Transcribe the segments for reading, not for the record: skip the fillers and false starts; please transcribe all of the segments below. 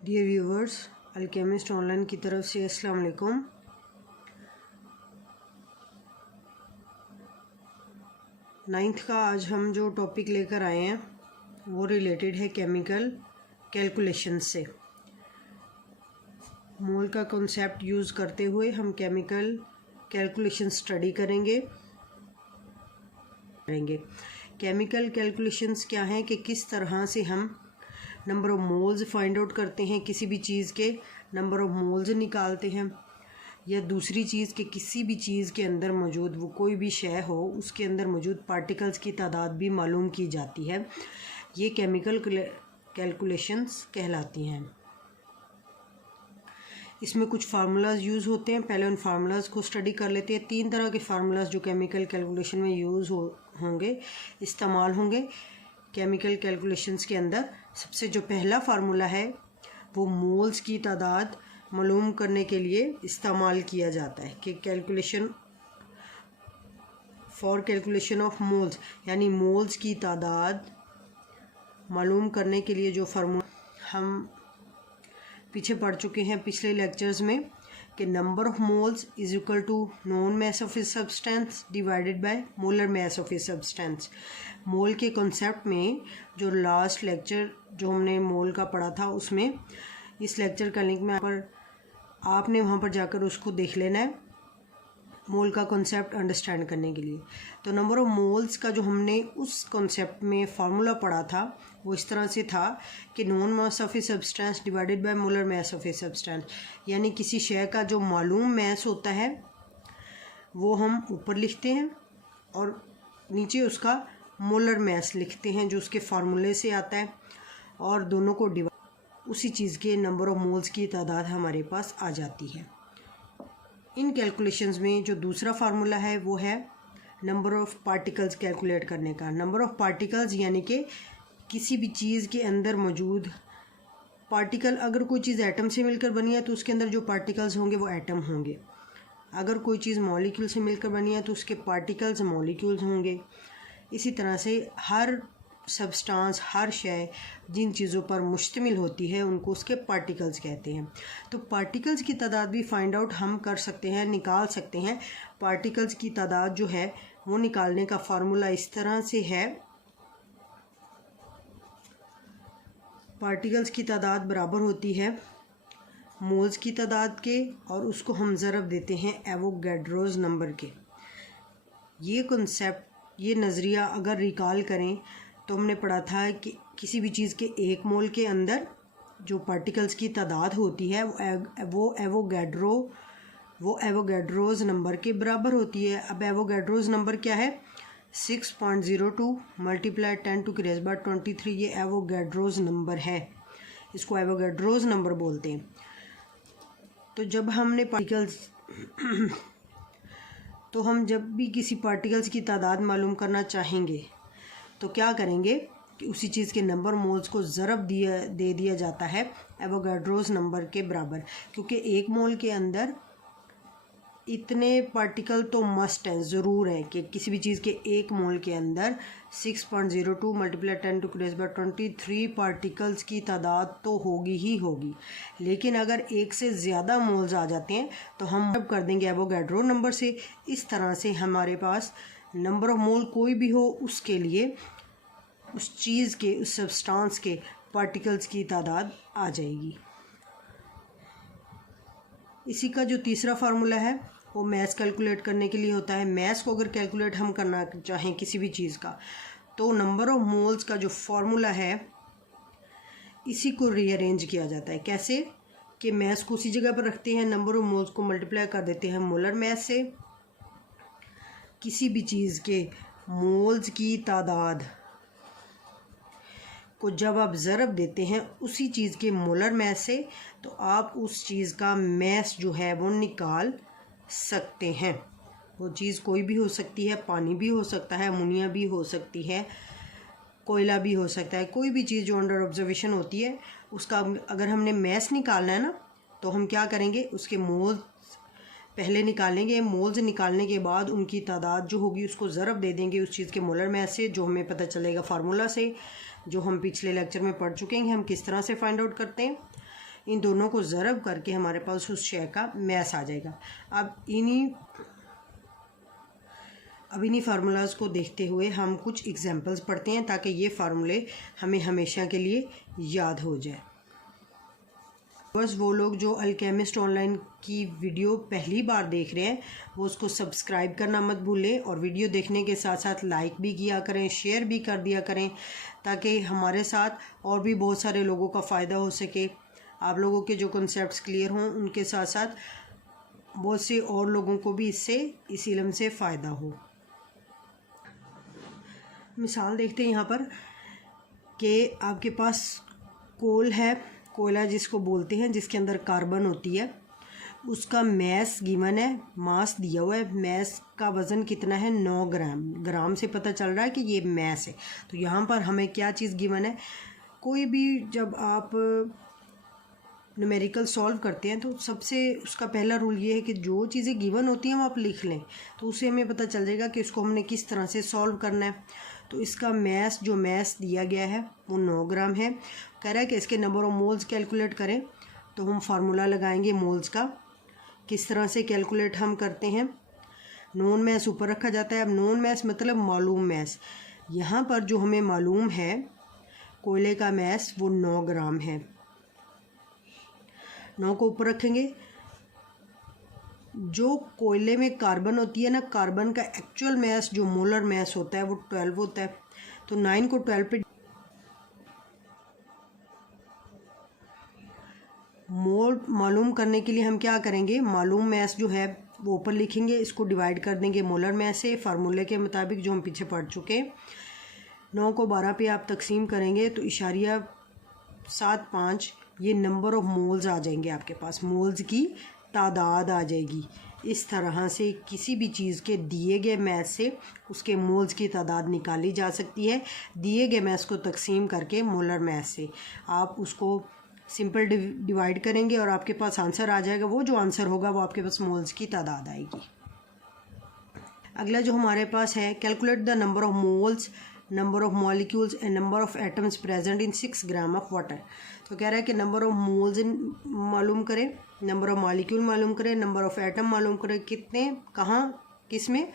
Dear viewers, alchemist online की तरफ से अस्सलाम वालेकुम। नाइन्थ का आज हम जो टॉपिक लेकर आए हैं वो रिलेटेड है केमिकल कैलकुलेशन से। मोल का कॉन्सेप्ट यूज़ करते हुए हम केमिकल कैलकुलेशन स्टडी करेंगे। केमिकल कैलकुलेशंस क्या हैं कि किस तरह से हम number of moles find out करते हैं, किसी भी चीज़ के नंबर ऑफ़ मोल्स निकालते हैं, या दूसरी चीज़ के किसी भी चीज़ के अंदर मौजूद वो कोई भी शय हो उसके अंदर मौजूद पार्टिकल्स की तादाद भी मालूम की जाती है। ये केमिकल कैलकुलेशंस कहलाती हैं। इसमें कुछ फार्मूलाज यूज़ होते हैं। पहले उन फार्मूलाज को स्टडी कर लेते हैं। 3 तरह के फार्मूलाज जो केमिकल कैलकुलेशन में यूज़ होंगे, इस्तेमाल होंगे केमिकल कैलकुलेशंस के अंदर। सबसे जो पहला फार्मूला है वो मोल्स की तादाद मालूम करने के लिए इस्तेमाल किया जाता है कि कैलकुलेशन ऑफ मोल्स, यानी मोल्स की तादाद मालूम करने के लिए जो फार्मूला हम पीछे पढ़ चुके हैं पिछले लेक्चर्स में कि number of moles is equal to known mass of a substance divided by molar mass of a substance. Mole के कॉन्सेप्ट में जो लास्ट लेक्चर जो हमने मोल का पढ़ा था उसमें इस लेक्चर का लिंक में आपने वहाँ पर जाकर उसको देख लेना है मोल का कॉन्सेप्ट अंडरस्टैंड करने के लिए। तो नंबर ऑफ मोल्स का जो हमने उस कॉन्सेप्ट में फार्मूला पढ़ा था वो इस तरह से था कि known mass of a substance divided by molar mass of a substance, यानी किसी शय का जो मालूम मास होता है वो हम ऊपर लिखते हैं और नीचे उसका मोलर मास लिखते हैं जो उसके फार्मूले से आता है, और दोनों को उसी चीज़ के नंबर ऑफ मोल्स की तादाद हमारे पास आ जाती है। इन कैलकुलेशंस में जो दूसरा फार्मूला है वो है नंबर ऑफ़ पार्टिकल्स कैलकुलेट करने का। नंबर ऑफ़ पार्टिकल्स यानी कि किसी भी चीज़ के अंदर मौजूद पार्टिकल, अगर कोई चीज़ एटम से मिलकर बनी है तो उसके अंदर जो पार्टिकल्स होंगे वो एटम होंगे। अगर कोई चीज़ मॉलिक्यूल से मिलकर बनी है तो उसके पार्टिकल्स मॉलिक्यूल्स होंगे। इसी तरह से हर सब्सटेंस, हर शय जिन चीज़ों पर मुश्तमिल होती है उनको उसके पार्टिकल्स कहते हैं। तो पार्टिकल्स की तादाद भी फाइंड आउट हम कर सकते हैं, निकाल सकते हैं। पार्टिकल्स की तादाद जो है वो निकालने का फार्मूला इस तरह से है, पार्टिकल्स की तादाद बराबर होती है मोल्स की तादाद के, और उसको हम ज़रब देते हैं एवोगैड्रोस नंबर के। ये कॉन्सेप्ट, ये नज़रिया अगर रिकॉल करें तो हमने पढ़ा था कि किसी भी चीज़ के 1 मोल के अंदर जो पार्टिकल्स की तादाद होती है वो एवोगैड्रोस नंबर के बराबर होती है। अब एवोगैड्रोस नंबर क्या है? 6.02 मल्टीप्लाई 10⁻23। ये एवोगैड्रोस नंबर है, इसको एवोगैड्रोस नंबर बोलते हैं। तो जब हमने पार्टिकल्स तो हम जब भी किसी पार्टिकल्स की तादाद मालूम करना चाहेंगे तो क्या करेंगे कि उसी चीज़ के नंबर मोल्स को ज़रब दे दिया जाता है एवोगैड्रोस नंबर के बराबर, क्योंकि 1 मोल के अंदर इतने पार्टिकल तो मस्ट हैं, ज़रूर है कि किसी भी चीज़ के 1 मोल के अंदर 6.02 मल्टीप्लाई 10⁻23 पार्टिकल्स की तादाद तो होगी ही होगी। लेकिन अगर 1 से ज़्यादा मोल्स आ जाते हैं तो हम अब कर देंगे एवोगैड्रो नंबर से। इस तरह से हमारे पास नंबर ऑफ मोल कोई भी हो उसके लिए उस चीज़ के, उस सब्सटेंस के पार्टिकल्स की तादाद आ जाएगी। इसी का जो तीसरा फार्मूला है वो मैस कैलकुलेट करने के लिए होता है। मैस को अगर कैलकुलेट हम करना चाहें किसी भी चीज़ का तो नंबर ऑफ मोल्स का जो फार्मूला है इसी को रीअरेंज किया जाता है। कैसे कि मैस को उसी जगह पर रखते हैं, नंबर ऑफ मोल्स को मल्टीप्लाई कर देते हैं मोलर मैस से। किसी भी चीज़ के मोल्स की तादाद को जब आप ज़रब देते हैं उसी चीज़ के मोलर मैस से तो आप उस चीज़ का मैस जो है वो निकाल सकते हैं। वो चीज़ कोई भी हो सकती है, पानी भी हो सकता है, अमोनिया भी हो सकती है, कोयला भी हो सकता है। कोई भी चीज़ जो अंडर ऑब्जर्वेशन होती है उसका अगर हमने मैस निकालना है ना तो हम क्या करेंगे, उसके मोल्स पहले निकालेंगे। मोल्स निकालने के बाद उनकी तादाद जो होगी उसको ज़रब दे देंगे उस चीज़ के मोलर मैस से, जो हमें पता चलेगा फार्मूला से, जो हम पिछले लेक्चर में पढ़ चुके हैं हम किस तरह से फाइंड आउट करते हैं। इन दोनों को ज़रब करके हमारे पास उस शय का मैस आ जाएगा। अब इन्हीं फार्मूलाज को देखते हुए हम कुछ एग्जांपल्स पढ़ते हैं ताकि ये फार्मूले हमें हमेशा के लिए याद हो जाए। बस वो लोग जो अल्केमिस्ट ऑनलाइन की वीडियो पहली बार देख रहे हैं वो उसको सब्सक्राइब करना मत भूलें, और वीडियो देखने के साथ साथ लाइक भी किया करें, शेयर भी कर दिया करें, ताकि हमारे साथ और भी बहुत सारे लोगों का फ़ायदा हो सके। आप लोगों के जो कॉन्सेप्ट्स क्लियर हों, उनके साथ साथ बहुत से और लोगों को भी इस इल्म से फ़ायदा हो। मिसाल देखते हैं यहाँ पर कि आपके पास कोल है, कोयला जिसको बोलते हैं, जिसके अंदर कार्बन होती है। उसका मैस गिवन है, मास दिया हुआ है। मैस का वज़न कितना है? 9 ग्राम। ग्राम से पता चल रहा है कि ये मैस है। तो यहाँ पर हमें क्या चीज़ गिवन है? कोई भी जब आप न्यूमेरिकल सॉल्व करते हैं तो सबसे उसका पहला रूल ये है कि जो चीज़ें गिवन होती हैं वो आप लिख लें, तो उससे हमें पता चल जाएगा कि उसको हमने किस तरह से सॉल्व करना है। तो इसका मैस जो मैस दिया गया है वो 9 ग्राम है। कह रहा है कि इसके नंबर ऑफ मोल्स कैलकुलेट करें, तो हम फार्मूला लगाएंगे मोल्स का। किस तरह से कैलकुलेट हम करते हैं? नॉन मैस ऊपर रखा जाता है। अब नॉन मैस मतलब मालूम मैस। यहाँ पर जो हमें मालूम है कोयले का मैस वो 9 ग्राम है। 9 को ऊपर रखेंगे। जो कोयले में कार्बन होती है ना, कार्बन का एक्चुअल मैस जो मोलर मैस होता है वो 12 होता है। तो 9 को 12 पे मोल मालूम करने के लिए हम क्या करेंगे? मालूम मैस जो है वो ऊपर लिखेंगे, इसको डिवाइड कर देंगे मोलर मैस से, फार्मूले के मुताबिक जो हम पीछे पढ़ चुके। 9 को 12 पे आप तकसीम करेंगे तो 0.75 ये नंबर ऑफ मोल्स आ जाएंगे आपके पास। मोल्स की तादाद आ जाएगी। इस तरह से किसी भी चीज़ के दिए गए मैस से उसके मोल्स की तादाद निकाली जा सकती है, दिए गए मैस को तकसीम करके मोलर मैस से। आप उसको सिंपल डिवाइड करेंगे और आपके पास आंसर आ जाएगा। वो जो आंसर होगा वो आपके पास मोल्स की तादाद आएगी। अगला जो हमारे पास है, calculate the number of moles, number of molecules and number of atoms present in 6 gram of water. तो कह रहा है कि नंबर ऑफ मोल्स मालूम करें, नंबर ऑफ मॉलिक्यूल मालूम करें, नंबर ऑफ एटम मालूम करें, कितने, कहाँ, किस में?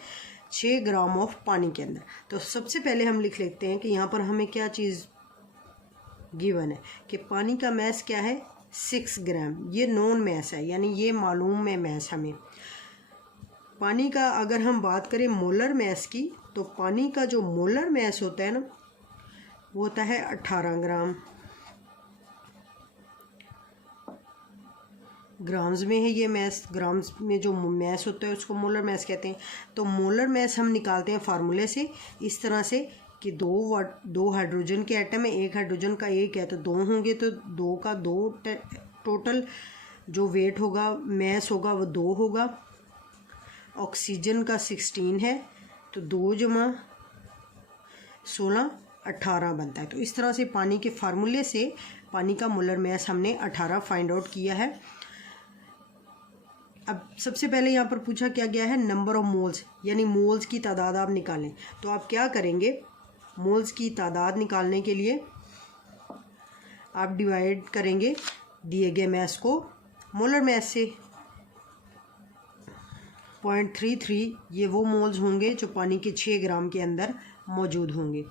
6 ग्राम ऑफ पानी के अंदर। तो सबसे पहले हम लिख लेते हैं कि यहाँ पर हमें क्या चीज़ गिवन है कि पानी का मैस क्या है? 6 ग्राम। ये नॉन मैस है, यानी ये मालूम है मैस हमें। पानी का अगर हम बात करें मोलर मैस की, तो पानी का जो मोलर मैस होता है ना वो होता है 18 ग्राम। ग्राम्स में है ये मैस। ग्राम्स में जो मैस होता है उसको मोलर मैस कहते हैं। तो मोलर मैस हम निकालते हैं फार्मूले से इस तरह से कि दो हाइड्रोजन के एटम है, एक हाइड्रोजन का एक है, तो 2 होंगे, तो 2 का 2 टोटल जो वेट होगा, मैस होगा, वो 2 होगा। ऑक्सीजन का 16 है, तो 2 जमा 16 18 बनता है। तो इस तरह से पानी के फार्मूले से पानी का मोलर मैस हमने 18 फाइंड आउट किया है। अब सबसे पहले यहाँ पर पूछा क्या गया है? नंबर ऑफ मोल्स, यानी मोल्स की तादाद आप निकालें। तो आप क्या करेंगे? मोल्स की तादाद निकालने के लिए आप डिवाइड करेंगे दिए गए मैस को मोलर मैस से। 0.33 ये वो मोल्स होंगे जो पानी के 6 ग्राम के अंदर मौजूद होंगे।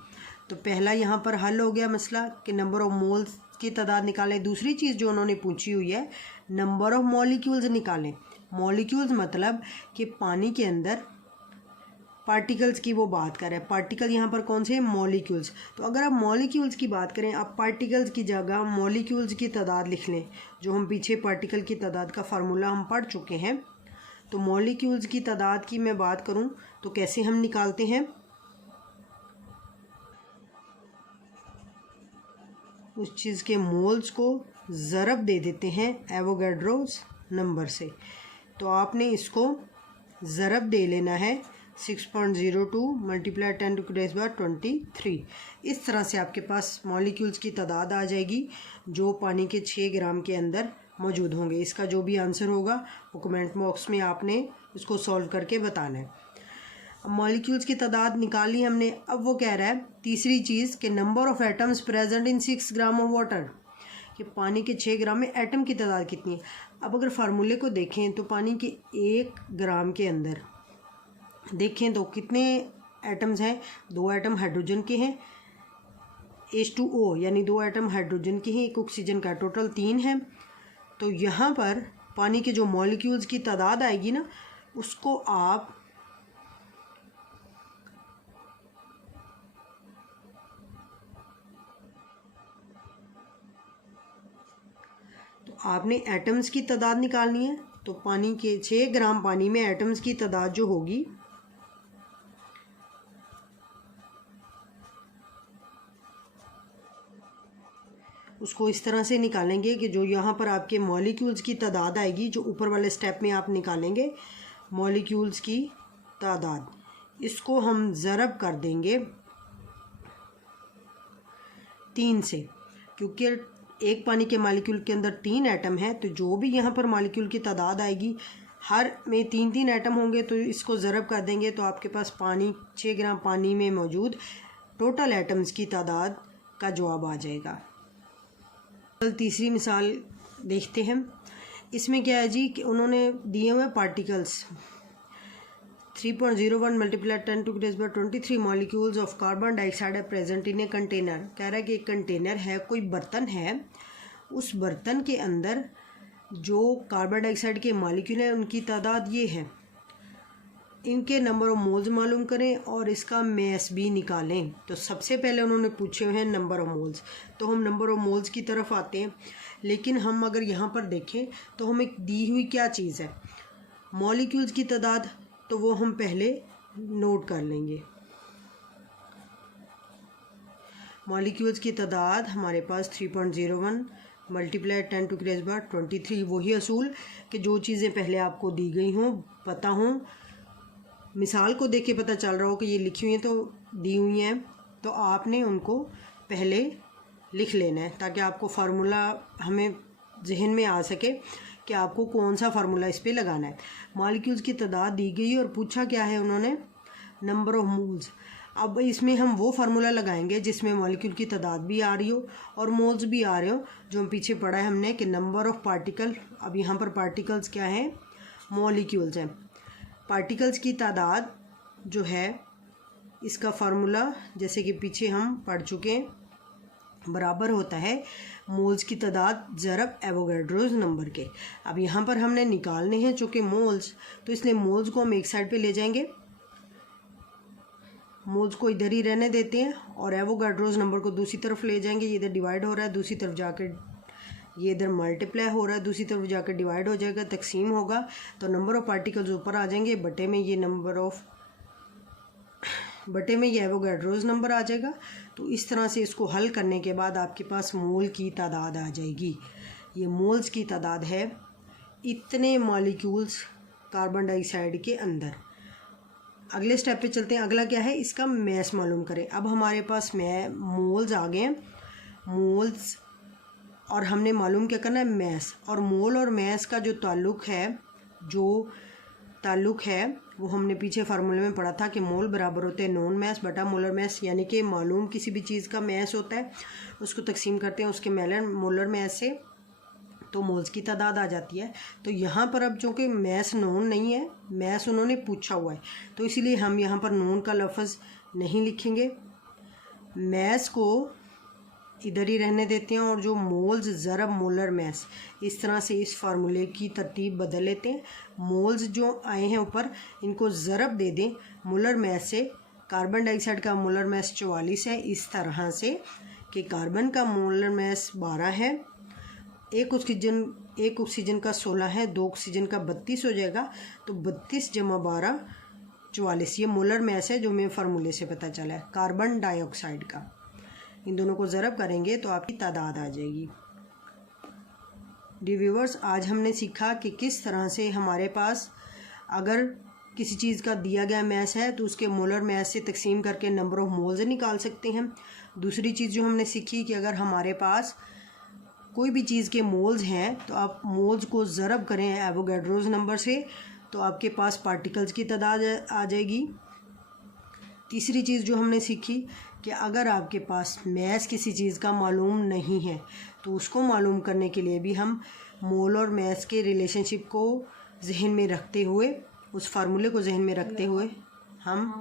तो पहला यहाँ पर हल हो गया मसला कि नंबर ऑफ मोल्स की तादाद निकालें। दूसरी चीज़ जो उन्होंने पूछी हुई है, नंबर ऑफ मॉलिक्यूल्स निकालें। मॉलिक्यूल्स मतलब कि पानी के अंदर पार्टिकल्स की वो बात कर रहे हैं। पार्टिकल यहाँ पर कौन से हैं? मॉलिक्यूल्स। तो अगर आप मॉलिक्यूल्स की बात करें, आप पार्टिकल्स की जगह मॉलिक्यूल्स की तादाद लिख लें, जो हम पीछे पार्टिकल की तादाद का फार्मूला हम पढ़ चुके हैं। तो मॉलिक्यूल्स की तादाद की मैं बात करूं तो कैसे हम निकालते हैं? उस चीज़ के मोल्स को ज़रब दे देते हैं एवोगाड्रोस नंबर से। तो आपने इसको ज़रब दे लेना है 6.02 मल्टीप्लाई 10⁻23। इस तरह से आपके पास मॉलिक्यूल्स की तादाद आ जाएगी जो पानी के 6 ग्राम के अंदर मौजूद होंगे। इसका जो भी आंसर होगा वो कमेंट बॉक्स में आपने इसको सॉल्व करके बताना है। अब मॉलिक्यूल्स की तादाद निकाली हमने। अब वो कह रहा है तीसरी चीज़ कि number of atoms present in 6 gram of water, कि पानी के 6 ग्राम में एटम की तादाद कितनी है। अब अगर फार्मूले को देखें तो पानी के 1 ग्राम के अंदर देखें तो कितने एटम्स हैं, 2 एटम हाइड्रोजन के हैं, H2O यानी 2 एटम हाइड्रोजन के हैं, 1 ऑक्सीजन का, टोटल 3 है। तो यहाँ पर पानी के जो मॉलिक्यूल्स की तादाद आएगी ना, उसको आप तो आपने एटम्स की तादाद निकालनी है। तो पानी के 6 ग्राम पानी में एटम्स की तादाद जो होगी उसको इस तरह से निकालेंगे कि जो यहाँ पर आपके मॉलिक्यूल्स की तादाद आएगी, जो ऊपर वाले स्टेप में आप निकालेंगे मॉलिक्यूल्स की तादाद, इसको हम ज़रब कर देंगे 3 से, क्योंकि एक पानी के मॉलिक्यूल के अंदर 3 एटम है। तो जो भी यहाँ पर मॉलिक्यूल की तादाद आएगी हर में 3-3 एटम होंगे, तो इसको ज़रब कर देंगे तो आपके पास पानी 6 ग्राम पानी में मौजूद टोटल एटम्स की तादाद का जवाब आ जाएगा। तीसरी मिसाल देखते हैं। इसमें क्या है जी कि उन्होंने दिए हुए particles 3.01 multiply 10⁻23 molecules of carbon dioxide है प्रेजेंट इन ए कंटेनर। कह रहा है कि एक कंटेनर है, कोई बर्तन है, उस बर्तन के अंदर जो कार्बन डाइऑक्साइड के मॉलिक्यूल हैं उनकी तादाद ये है। इनके नंबर ऑफ मोल्स मालूम करें और इसका मैस भी निकालें। तो सबसे पहले उन्होंने पूछे हुए हैं नंबर ऑफ मोल्स, तो हम नंबर ऑफ मोल्स की तरफ आते हैं। लेकिन हम अगर यहाँ पर देखें तो हमें दी हुई क्या चीज़ है, मॉलिक्यूल्स की तादाद, तो वो हम पहले नोट कर लेंगे। मॉलिक्यूल्स की तादाद हमारे पास 3.01 मल्टीप्लाई 10⁻23। वही असूल कि जो चीज़ें पहले आपको दी गई हों, पता हों, मिसाल को देख के पता चल रहा हो कि ये लिखी हुई हैं तो दी हुई हैं, तो आपने उनको पहले लिख लेना है ताकि आपको फार्मूला हमें जहन में आ सके कि आपको कौन सा फार्मूला इस पे लगाना है। मॉलिक्यूल्स की तादाद दी गई और पूछा क्या है उन्होंने, नंबर ऑफ मोल्स। अब इसमें हम वो फार्मूला लगाएंगे जिसमें मॉलिक्यूल की तादाद भी आ रही हो और मोल्स भी आ रहे हो, जो हम पीछे पढ़ा है हमने कि नंबर ऑफ पार्टिकल। अब यहाँ पर पार्टिकल्स क्या हैं, मॉलिक्यूल्स हैं। पार्टिकल्स की तादाद जो है इसका फार्मूला जैसे कि पीछे हम पढ़ चुके हैं, बराबर होता है मोल्स की तादाद ज़रब एवोगाड्रोज नंबर के। अब यहाँ पर हमने निकालने हैं चूँकि मोल्स, तो इसलिए मोल्स को हम एक साइड पे ले जाएंगे, मोल्स को इधर ही रहने देते हैं और एवोगाड्रोज नंबर को दूसरी तरफ ले जाएंगे। ये इधर डिवाइड हो रहा है, दूसरी तरफ जाकर ये इधर मल्टीप्लाई हो रहा है, दूसरी तरफ जाकर डिवाइड हो जाएगा, तकसीम होगा, तो नंबर ऑफ़ पार्टिकल्स ऊपर आ जाएंगे, बटे में ये एवोगाड्रोज नंबर आ जाएगा। तो इस तरह से इसको हल करने के बाद आपके पास मोल की तादाद आ जाएगी। ये मोल्स की तादाद है इतने मॉलिक्यूल्स कार्बन डाइऑक्साइड के अंदर। अगले स्टेप पे चलते हैं। अगला क्या है, इसका मैस मालूम करें। अब हमारे पास मोल्स आ गए हैं, मोल्स, और हमने मालूम क्या करना है, मैस। और मोल और मैस का जो ताल्लुक़ है वो हमने पीछे फार्मूले में पढ़ा था कि मोल बराबर होते हैं नॉन मैस बटा मोलर मैस, यानी कि मालूम किसी भी चीज़ का मैस होता है, उसको तकसीम करते हैं उसके मोलर मैस से, तो मोल्स की तादाद आ जाती है। तो यहाँ पर अब चूँकि मैस नॉन नहीं है, मैस उन्होंने पूछा हुआ है, तो इसीलिए हम यहाँ पर नॉन का लफ्ज़ नहीं लिखेंगे, मैस को इधर ही रहने देते हैं और जो मोल्स ज़रब मोलर मैस, इस तरह से इस फार्मूले की तरतीब बदल लेते हैं। मोल्स जो आए हैं ऊपर इनको ज़रब दे दें मोलर मैस से। कार्बन डाइऑक्साइड का मोलर मैस 44 है, इस तरह से कि कार्बन का मोलर मैस 12 है, एक ऑक्सीजन का 16 है, 2 ऑक्सीजन का 32 हो जाएगा, तो 32 + 12 44, ये मोलर मैस है जो हमें फार्मूले से पता चला है कार्बन डाइऑक्साइड का। इन दोनों को ज़रब करेंगे तो आपकी तादाद आ जाएगी। डी व्यूअर्स, आज हमने सीखा कि किस तरह से हमारे पास अगर किसी चीज़ का दिया गया मैस है तो उसके मोलर मैस से तकसीम करके नंबर ऑफ़ मोल्स निकाल सकते हैं। दूसरी चीज़ जो हमने सीखी कि अगर हमारे पास कोई भी चीज़ के मोल्स हैं तो आप मोल्स को ज़रब करें एवोगाड्रोज नंबर से, तो आपके पास पार्टिकल्स की तादाद आ जाएगी। तीसरी चीज़ जो हमने सीखी कि अगर आपके पास मैस किसी चीज़ का मालूम नहीं है तो उसको मालूम करने के लिए भी हम मोल और मास के रिलेशनशिप को जहन में रखते हुए, उस फार्मूले को जहन में रखते हुए हम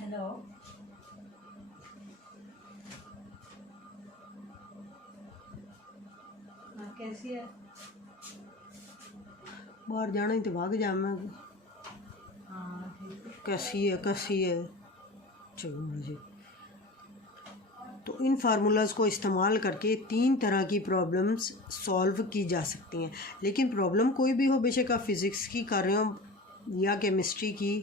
हेलो, हाँ कैसी है? बाहर जाना ही तो भाग जा मैं। हाँ ठीक है। कैसी है चलो मुझे। तो इन फार्मूलाज को इस्तेमाल करके 3 तरह की प्रॉब्लम्स सॉल्व की जा सकती हैं। लेकिन प्रॉब्लम कोई भी हो, बेशक आप फिज़िक्स की कर रहे हो या केमिस्ट्री की,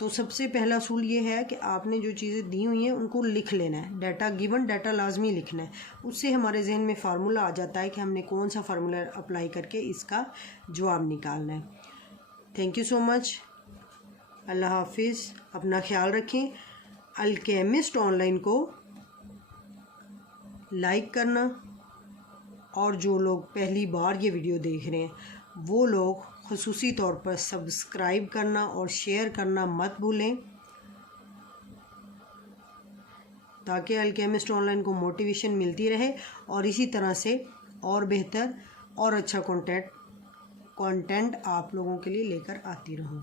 तो सबसे पहला असूल ये है कि आपने जो चीज़ें दी हुई हैं उनको लिख लेना है। डाटा गिवन डाटा लाजमी लिखना है। उससे हमारे जहन में फार्मूला आ जाता है कि हमने कौन सा फार्मूला अप्लाई करके इसका जवाब निकालना है। Thank you so much. अल्लाह हाफिज़। अपना ख्याल रखें। अल्केमिस्ट ऑनलाइन को लाइक करना, और जो लोग पहली बार ये वीडियो देख रहे हैं वो लोग ख़ुसूसी तौर पर सब्सक्राइब करना और शेयर करना मत भूलें, ताकि अल्केमिस्ट ऑनलाइन को मोटिवेशन मिलती रहे और इसी तरह से और बेहतर और अच्छा कंटेंट आप लोगों के लिए लेकर आती रहूं।